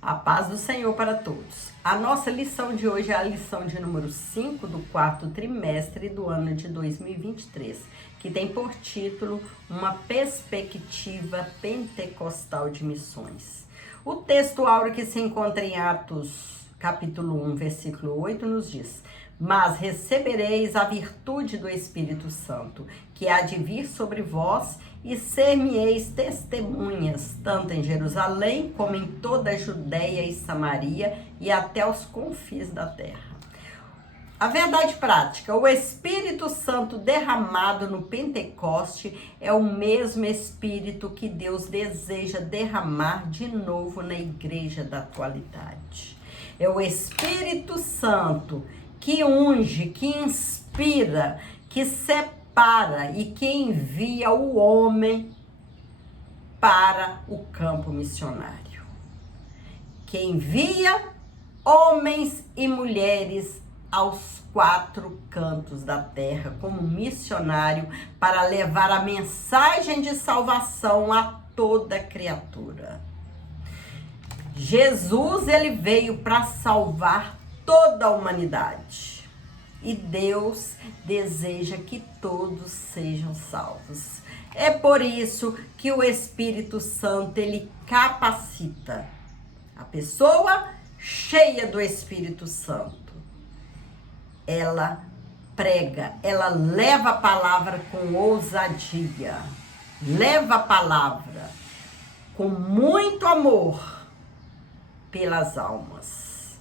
A paz do Senhor para todos. A nossa lição de hoje é a lição de número 5 do quarto trimestre do ano de 2023, que tem por título Uma Perspectiva Pentecostal de Missões. O texto áureo que se encontra em Atos, capítulo 1, versículo 8, nos diz: Mas recebereis a virtude do Espírito Santo, que há de vir sobre vós, e ser-me-eis testemunhas, tanto em Jerusalém, como em toda a Judéia e Samaria, e até os confins da terra. A verdade prática: o Espírito Santo derramado no Pentecoste é o mesmo Espírito que Deus deseja derramar de novo na igreja da atualidade. É o Espírito Santo que unge, que inspira, que separa e que envia o homem para o campo missionário. Que envia homens e mulheres aos 4 cantos da terra como missionário para levar a mensagem de salvação a toda criatura. Jesus, ele veio para salvar toda a humanidade. E Deus deseja que todos sejam salvos. É por isso que o Espírito Santo, ele capacita a pessoa cheia do Espírito Santo. Ela prega, ela leva a palavra com ousadia, leva a palavra com muito amor pelas almas.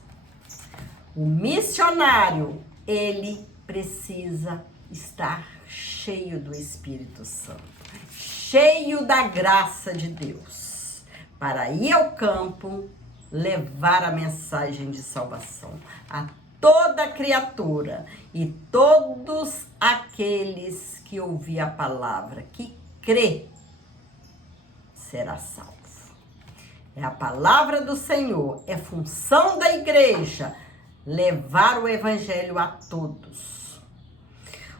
O missionário, ele precisa estar cheio do Espírito Santo, cheio da graça de Deus, para ir ao campo, levar a mensagem de salvação a toda criatura e todos aqueles que ouvir a palavra, que crê, será salvo. É a palavra do Senhor, é função da igreja levar o evangelho a todos.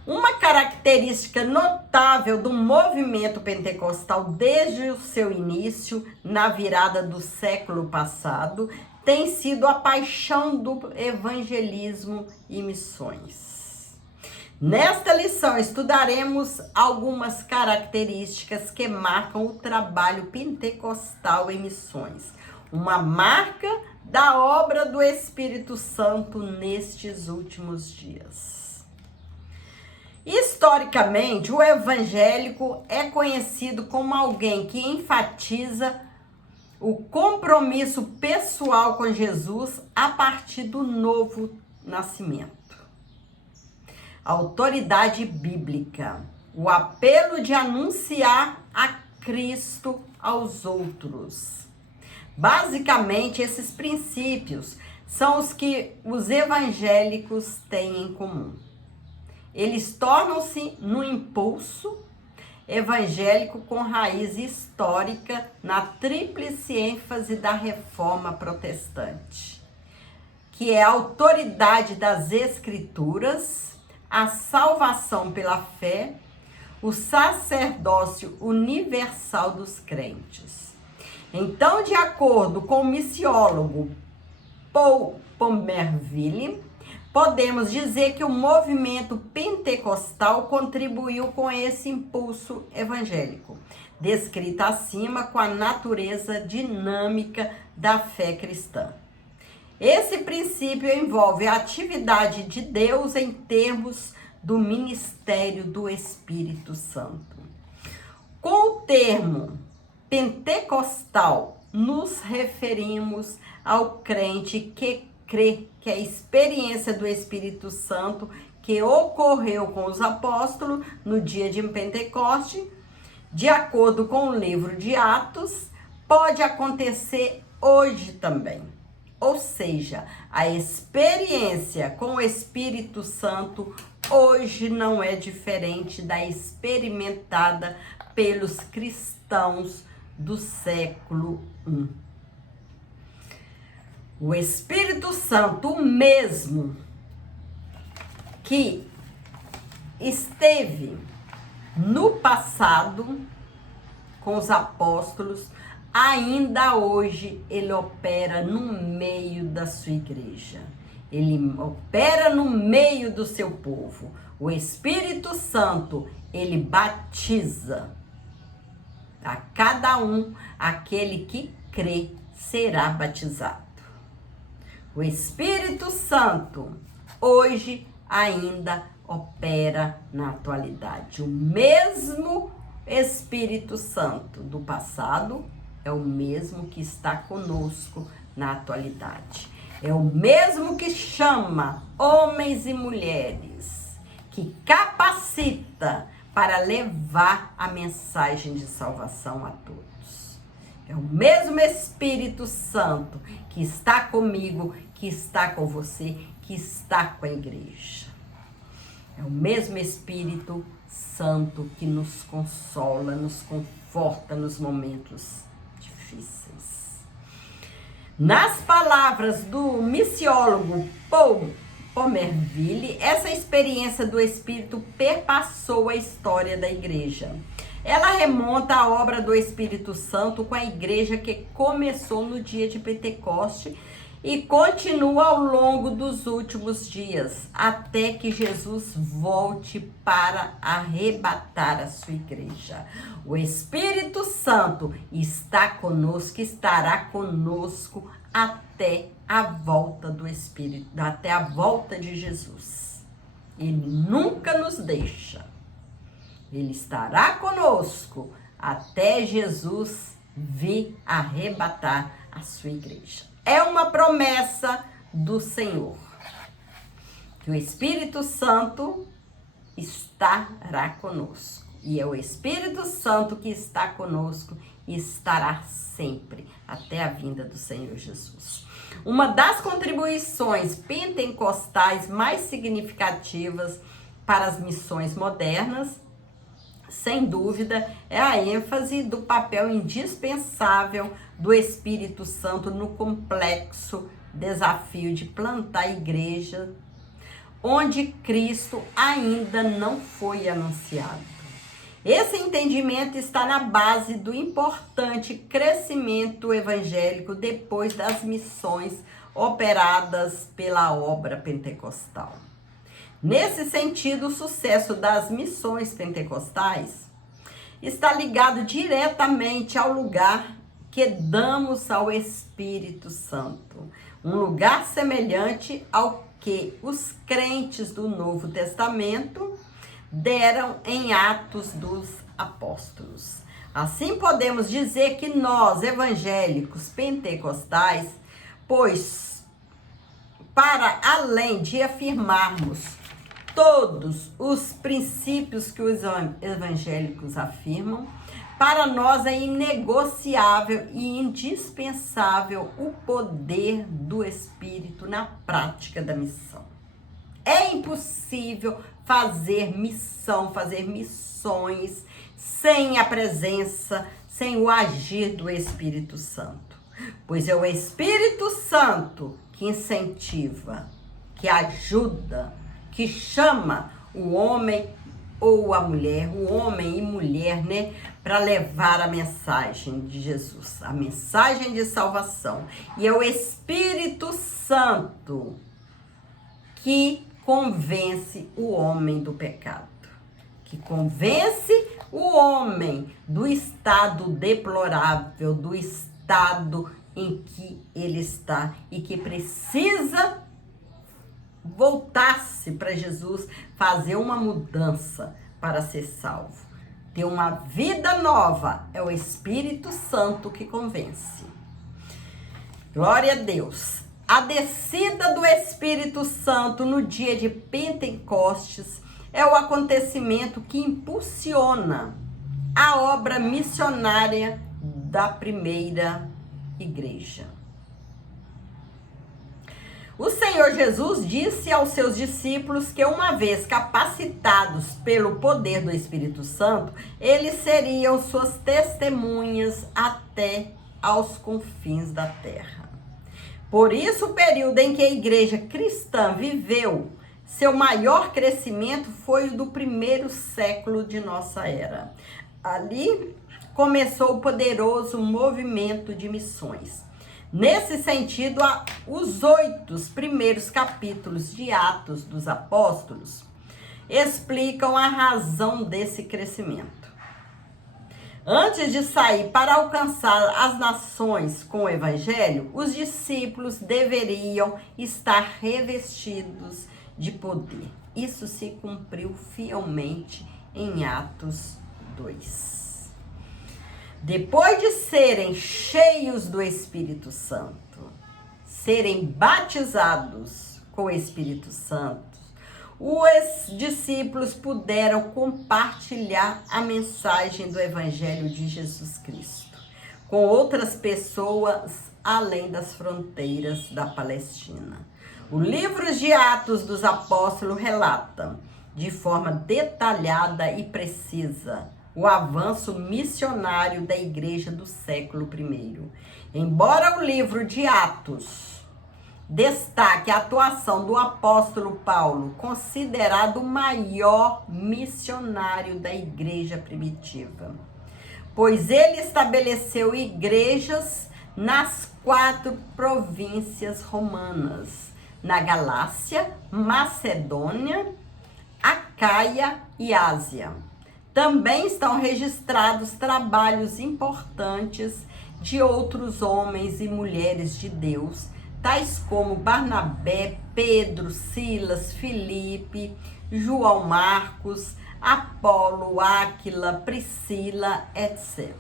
Uma característica notável do movimento pentecostal desde o seu início, na virada do século passado, tem sido a paixão do evangelismo e missões. Nesta lição estudaremos algumas características que marcam o trabalho pentecostal em missões, uma marca da obra do Espírito Santo nestes últimos dias. Historicamente, o evangélico é conhecido como alguém que enfatiza o compromisso pessoal com Jesus a partir do novo nascimento. A autoridade bíblica, o apelo de anunciar a Cristo aos outros. Basicamente, esses princípios são os que os evangélicos têm em comum. Eles tornam-se no impulso evangélico com raiz histórica na tríplice ênfase da reforma protestante, que é a autoridade das escrituras, a salvação pela fé, o sacerdócio universal dos crentes. Então, de acordo com o missiólogo Paul Pomerville, podemos dizer que o movimento pentecostal contribuiu com esse impulso evangélico, descrito acima com a natureza dinâmica da fé cristã. Esse princípio envolve a atividade de Deus em termos do ministério do Espírito Santo. Com o termo pentecostal, nos referimos ao crente que crê que a experiência do Espírito Santo que ocorreu com os apóstolos no dia de Pentecoste, de acordo com o livro de Atos, pode acontecer hoje também. Ou seja, a experiência com o Espírito Santo hoje não é diferente da experimentada pelos cristãos do século I. O Espírito Santo, o mesmo que esteve no passado com os apóstolos, ainda hoje ele opera no meio da sua igreja. Ele opera no meio do seu povo. O Espírito Santo, ele batiza a cada um, aquele que crê será batizado. O Espírito Santo hoje ainda opera na atualidade. O mesmo Espírito Santo do passado é o mesmo que está conosco na atualidade. É o mesmo que chama homens e mulheres, que capacita para levar a mensagem de salvação a todos. É o mesmo Espírito Santo que está comigo, que está com você, que está com a igreja. É o mesmo Espírito Santo que nos consola, nos conforta nos momentos difíceis. Nas palavras do missiólogo Paul Pomerville, essa experiência do Espírito perpassou a história da igreja. Ela remonta à obra do Espírito Santo com a igreja que começou no dia de Pentecoste e continua ao longo dos últimos dias, até que Jesus volte para arrebatar a sua igreja. O Espírito Santo está conosco, estará conosco até a volta do Espírito, até a volta de Jesus. Ele nunca nos deixa. Ele estará conosco até Jesus vir arrebatar a sua igreja. É uma promessa do Senhor, que o Espírito Santo estará conosco. E é o Espírito Santo que está conosco e estará sempre, até a vinda do Senhor Jesus. Uma das contribuições pentecostais mais significativas para as missões modernas, sem dúvida, é a ênfase do papel indispensável do Espírito Santo no complexo desafio de plantar a igreja onde Cristo ainda não foi anunciado. Esse entendimento está na base do importante crescimento evangélico depois das missões operadas pela obra pentecostal. Nesse sentido, o sucesso das missões pentecostais está ligado diretamente ao lugar que damos ao Espírito Santo, um lugar semelhante ao que os crentes do Novo Testamento deram em Atos dos Apóstolos. Assim podemos dizer que nós, evangélicos pentecostais, pois para além de afirmarmos todos os princípios que os evangélicos afirmam, para nós é inegociável e indispensável o poder do Espírito na prática da missão. É impossível fazer missão, fazer missões sem a presença, sem o agir do Espírito Santo. Pois é o Espírito Santo que incentiva, que ajuda, que chama o homem ou a mulher, o homem e mulher, né, para levar a mensagem de Jesus, a mensagem de salvação. E é o Espírito Santo que convence o homem do pecado, que convence o homem do estado deplorável, do estado em que ele está e que precisa voltar-se para Jesus, fazer uma mudança para ser salvo, ter uma vida nova. É o Espírito Santo que convence. Glória a Deus. A descida do Espírito Santo no dia de Pentecostes é o acontecimento que impulsiona a obra missionária da primeira igreja. O Senhor Jesus disse aos seus discípulos que, uma vez capacitados pelo poder do Espírito Santo, eles seriam suas testemunhas até aos confins da terra. Por isso, o período em que a igreja cristã viveu seu maior crescimento foi o do primeiro século de nossa era. Ali começou o poderoso movimento de missões. Nesse sentido, os 8 primeiros capítulos de Atos dos Apóstolos explicam a razão desse crescimento. Antes de sair para alcançar as nações com o evangelho, os discípulos deveriam estar revestidos de poder. Isso se cumpriu fielmente em Atos 2. Depois de serem cheios do Espírito Santo, serem batizados com o Espírito Santo, os discípulos puderam compartilhar a mensagem do Evangelho de Jesus Cristo com outras pessoas além das fronteiras da Palestina. O livro de Atos dos Apóstolos relata de forma detalhada e precisa o avanço missionário da igreja do século I. Embora o livro de Atos destaque a atuação do apóstolo Paulo, considerado o maior missionário da igreja primitiva, pois ele estabeleceu igrejas nas 4 províncias romanas, na Galácia, Macedônia, Acaia e Ásia. Também estão registrados trabalhos importantes de outros homens e mulheres de Deus, tais como Barnabé, Pedro, Silas, Filipe, João Marcos, Apolo, Áquila, Priscila, etc.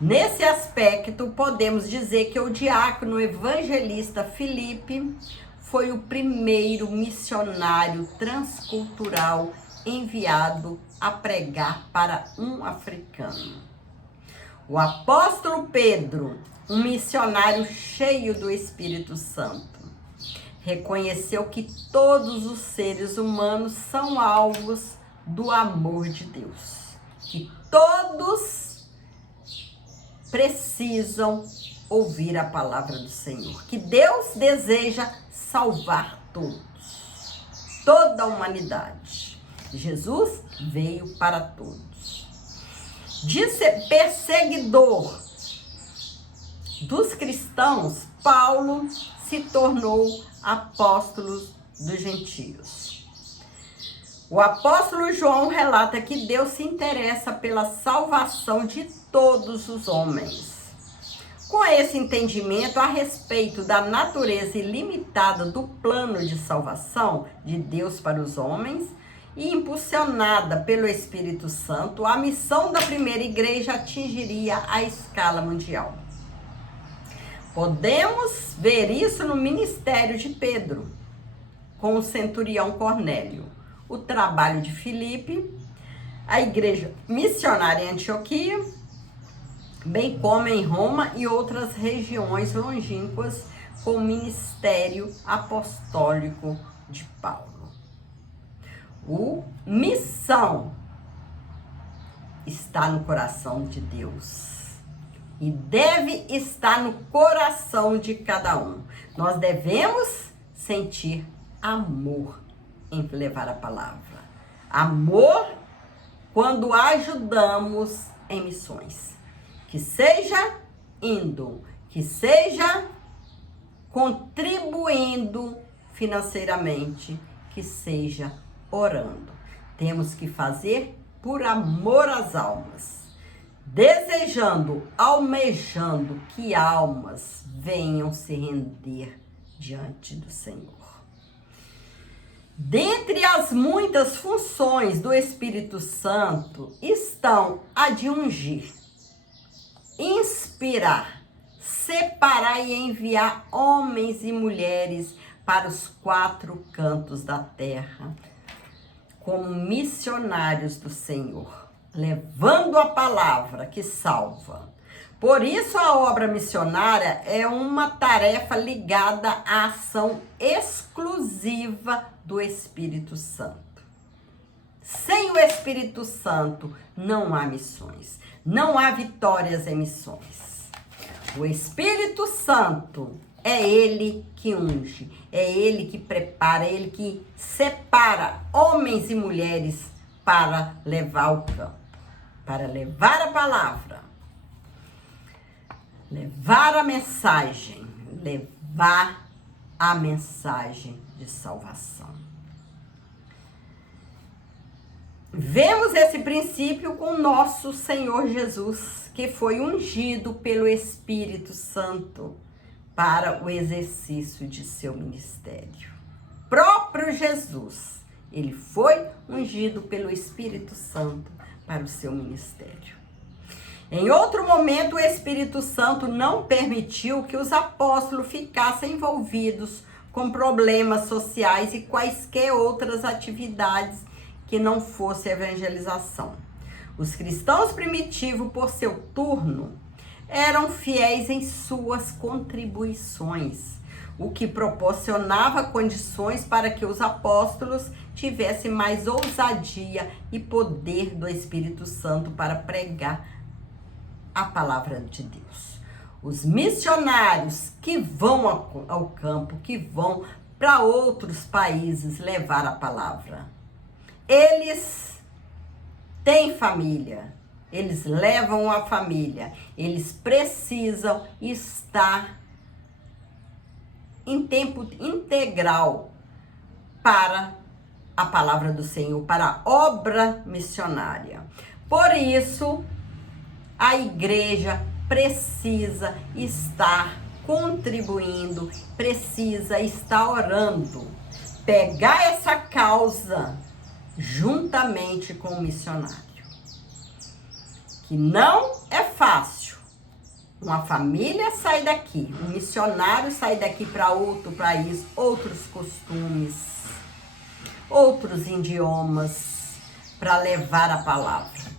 Nesse aspecto, podemos dizer que o diácono evangelista Filipe foi o primeiro missionário transcultural enviado a pregar para um africano. O apóstolo Pedro, um missionário cheio do Espírito Santo, reconheceu que todos os seres humanos são alvos do amor de Deus, que todos precisam ouvir a palavra do Senhor, que Deus deseja salvar todos, toda a humanidade. Jesus veio para todos. De ser perseguidor dos cristãos, Paulo se tornou apóstolo dos gentios. O apóstolo João relata que Deus se interessa pela salvação de todos os homens. Com esse entendimento a respeito da natureza ilimitada do plano de salvação de Deus para os homens, e impulsionada pelo Espírito Santo, a missão da primeira igreja atingiria a escala mundial. Podemos ver isso no ministério de Pedro, com o centurião Cornélio, o trabalho de Filipe, a igreja missionária em Antioquia, bem como em Roma e outras regiões longínquas, com o ministério apostólico de Paulo. Missão está no coração de Deus e deve estar no coração de cada um. Nós devemos sentir amor em levar a palavra. Amor quando ajudamos em missões. Que seja indo, que seja contribuindo financeiramente, que seja orando. Temos que fazer por amor às almas, desejando, almejando que almas venham se render diante do Senhor. Dentre as muitas funções do Espírito Santo estão a de ungir, inspirar, separar e enviar homens e mulheres para os 4 cantos da terra, como missionários do Senhor, levando a palavra que salva. Por isso, a obra missionária é uma tarefa ligada à ação exclusiva do Espírito Santo. Sem o Espírito Santo, não há missões, não há vitórias em missões. O Espírito Santo é ele que unge, é ele que prepara, é ele que separa homens e mulheres para levar ao campo. para levar a palavra, levar a mensagem de salvação. Vemos esse princípio com nosso Senhor Jesus, que foi ungido pelo Espírito Santo para o exercício de seu ministério. Próprio Jesus, ele foi ungido pelo Espírito Santo para o seu ministério. Em outro momento, o Espírito Santo não permitiu que os apóstolos ficassem envolvidos com problemas sociais e quaisquer outras atividades que não fosse evangelização. Os cristãos primitivos, por seu turno, eram fiéis em suas contribuições, o que proporcionava condições para que os apóstolos tivessem mais ousadia e poder do Espírito Santo para pregar a palavra de Deus. Os missionários que vão ao campo, que vão para outros países levar a palavra, eles têm família, eles levam a família, eles precisam estar em tempo integral para a palavra do Senhor, para a obra missionária. Por isso, a igreja precisa estar contribuindo, precisa estar orando, pegar essa causa juntamente com o missionário. Que não é fácil uma família sair daqui, um missionário sair daqui para outro país, outros costumes, outros idiomas, para levar a palavra.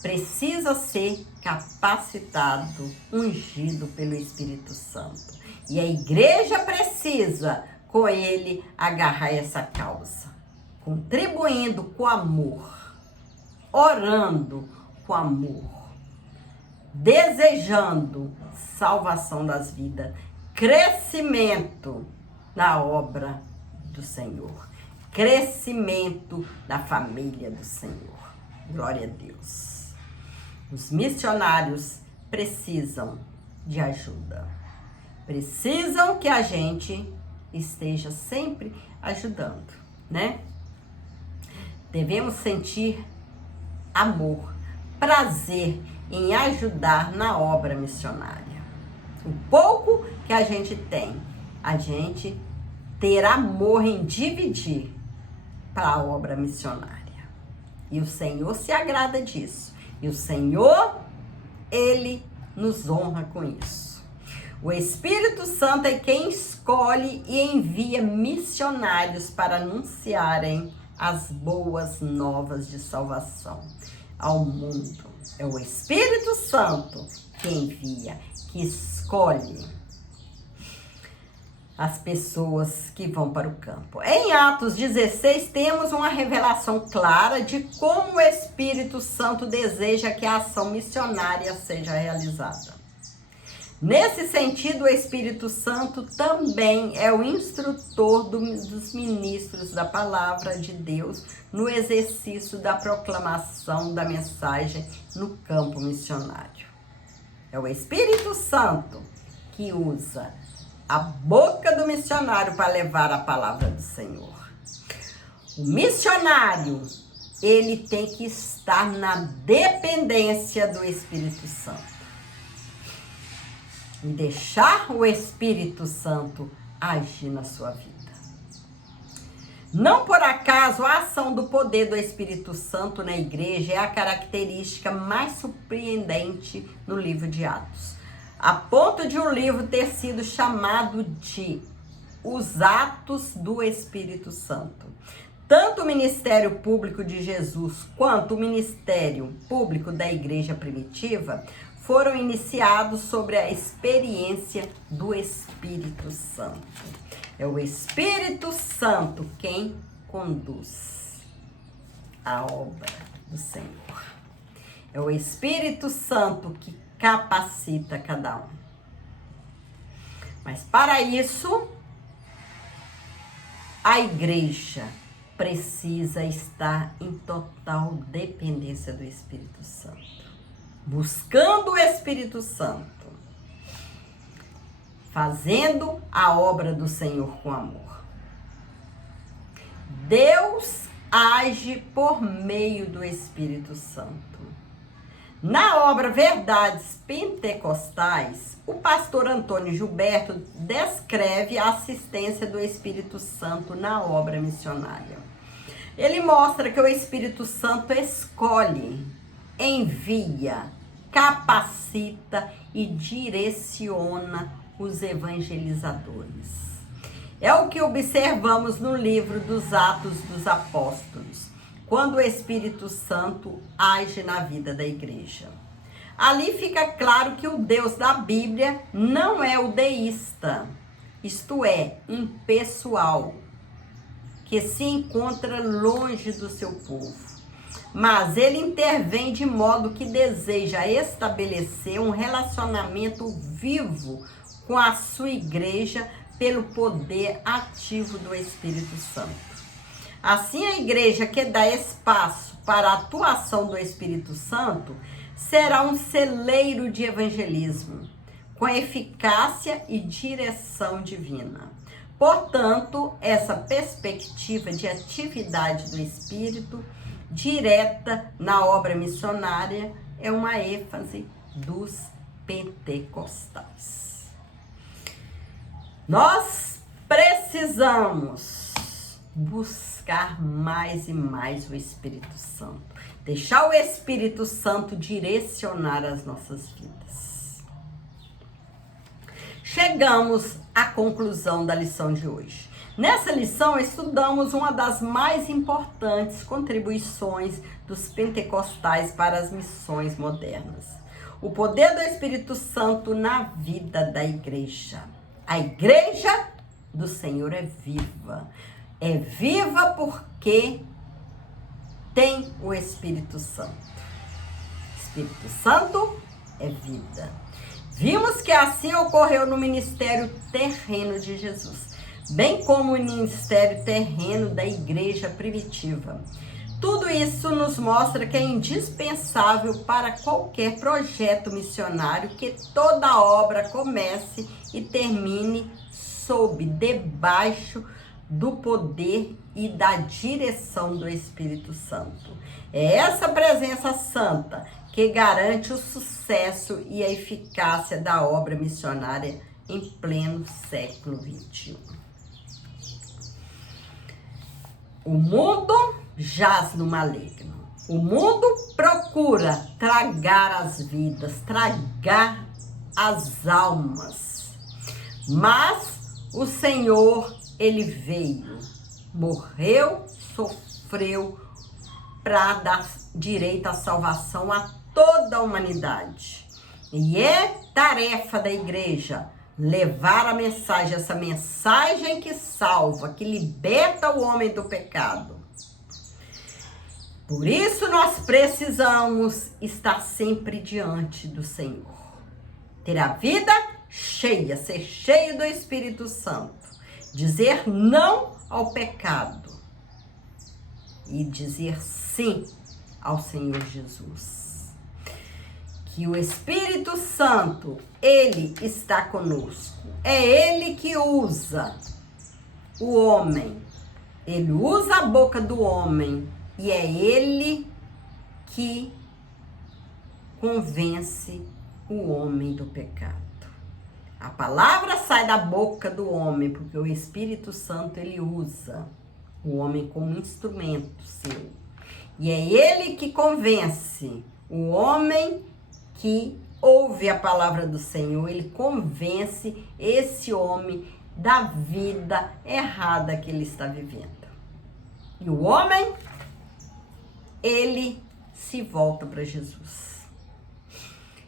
Precisa ser capacitado, ungido pelo Espírito Santo. E a igreja precisa, com ele, agarrar essa causa, contribuindo com amor, orando com amor, desejando salvação das vidas, crescimento na obra do Senhor, crescimento da família do Senhor. Glória a Deus. Os missionários precisam de ajuda. Precisam que a gente esteja sempre ajudando, né? Devemos sentir amor, prazer em ajudar na obra missionária. O pouco que a gente tem, a gente ter amor em dividir para a obra missionária. E o Senhor se agrada disso. E o Senhor, ele nos honra com isso. O Espírito Santo é quem escolhe e envia missionários para anunciarem as boas novas de salvação ao mundo. É o Espírito Santo que envia, que escolhe as pessoas que vão para o campo. Em Atos 16, temos uma revelação clara de como o Espírito Santo deseja que a ação missionária seja realizada. Nesse sentido, o Espírito Santo também é o instrutor dos ministros da palavra de Deus no exercício da proclamação da mensagem no campo missionário. É o Espírito Santo que usa a boca do missionário para levar a palavra do Senhor. O missionário, ele tem que estar na dependência do Espírito Santo. E deixar o Espírito Santo agir na sua vida. Não por acaso a ação do poder do Espírito Santo na igreja é a característica mais surpreendente no livro de Atos. A ponto de o livro ter sido chamado de Os Atos do Espírito Santo. Tanto o ministério público de Jesus quanto o ministério público da igreja primitiva foram iniciados sobre a experiência do Espírito Santo. É o Espírito Santo quem conduz a obra do Senhor. É o Espírito Santo que capacita cada um. Mas para isso, a igreja precisa estar em total dependência do Espírito Santo, buscando o Espírito Santo, fazendo a obra do Senhor com amor. Deus age por meio do Espírito Santo. Na obra Verdades Pentecostais, o pastor Antônio Gilberto descreve a assistência do Espírito Santo na obra missionária. Ele mostra que o Espírito Santo escolhe, envia, capacita e direciona os evangelizadores. É o que observamos no livro dos Atos dos Apóstolos, quando o Espírito Santo age na vida da igreja. Ali fica claro que o Deus da Bíblia não é o deísta, isto é, impessoal, que se encontra longe do seu povo. Mas ele intervém de modo que deseja estabelecer um relacionamento vivo com a sua igreja pelo poder ativo do Espírito Santo. Assim, a igreja que dá espaço para a atuação do Espírito Santo será um celeiro de evangelismo, com eficácia e direção divina. Portanto, essa perspectiva de atividade do Espírito direta na obra missionária é uma ênfase dos pentecostais. Nós precisamos buscar mais e mais o Espírito Santo, deixar o Espírito Santo direcionar as nossas vidas. Chegamos à conclusão da lição de hoje. Nessa lição, estudamos uma das mais importantes contribuições dos pentecostais para as missões modernas: o poder do Espírito Santo na vida da igreja. A igreja do Senhor é viva. É viva porque tem o Espírito Santo. Espírito Santo é vida. Vimos que assim ocorreu no ministério terreno de Jesus, bem como no ministério terreno da igreja primitiva. Tudo isso nos mostra que é indispensável para qualquer projeto missionário que toda obra comece e termine debaixo do poder e da direção do Espírito Santo. É essa presença santa que garante o sucesso e a eficácia da obra missionária em pleno século XXI. O mundo jaz no maligno. O mundo procura tragar as vidas, tragar as almas. Mas o Senhor, ele veio, morreu, sofreu para dar direito à salvação a toda a humanidade. E é tarefa da igreja levar a mensagem, essa mensagem que salva, que liberta o homem do pecado. Por isso nós precisamos estar sempre diante do Senhor. Ter a vida cheia, ser cheio do Espírito Santo. Dizer não ao pecado. E dizer sim ao Senhor Jesus. Que o Espírito Santo, ele está conosco. É ele que usa o homem. Ele usa a boca do homem. E é ele que convence o homem do pecado. A palavra sai da boca do homem, porque o Espírito Santo, ele usa o homem como instrumento seu. E é ele que convence o homem que ouve a palavra do Senhor. Ele convence esse homem da vida errada que ele está vivendo. E o homem, ele se volta para Jesus.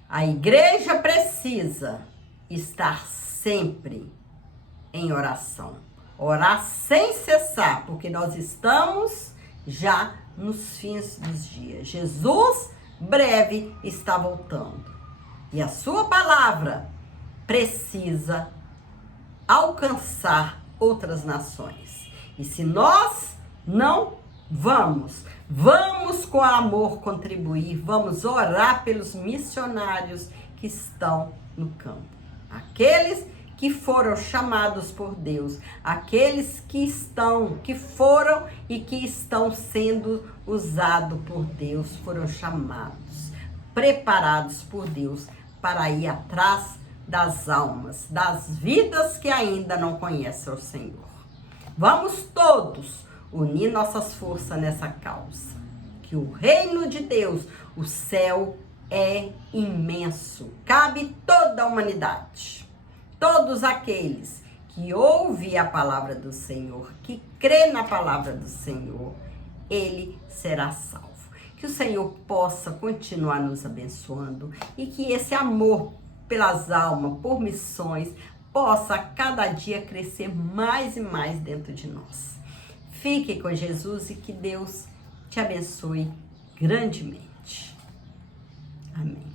A igreja precisa estar sempre em oração. Orar sem cessar, porque nós estamos já nos fins dos dias. Jesus breve está voltando. E a sua palavra precisa alcançar outras nações. E se nós Não? Vamos com amor contribuir, vamos orar pelos missionários que estão no campo. Aqueles que foram chamados por Deus, aqueles que foram e que estão sendo usados por Deus, foram chamados, preparados por Deus para ir atrás das almas, das vidas que ainda não conhecem o Senhor. Vamos todos unir nossas forças nessa causa, que o reino de Deus, o céu é imenso, cabe toda a humanidade. Todos aqueles que ouvem a palavra do Senhor, que crê na palavra do Senhor, ele será salvo. Que o Senhor possa continuar nos abençoando e que esse amor pelas almas, por missões, possa cada dia crescer mais e mais dentro de nós. Fique com Jesus e que Deus te abençoe grandemente. Amém.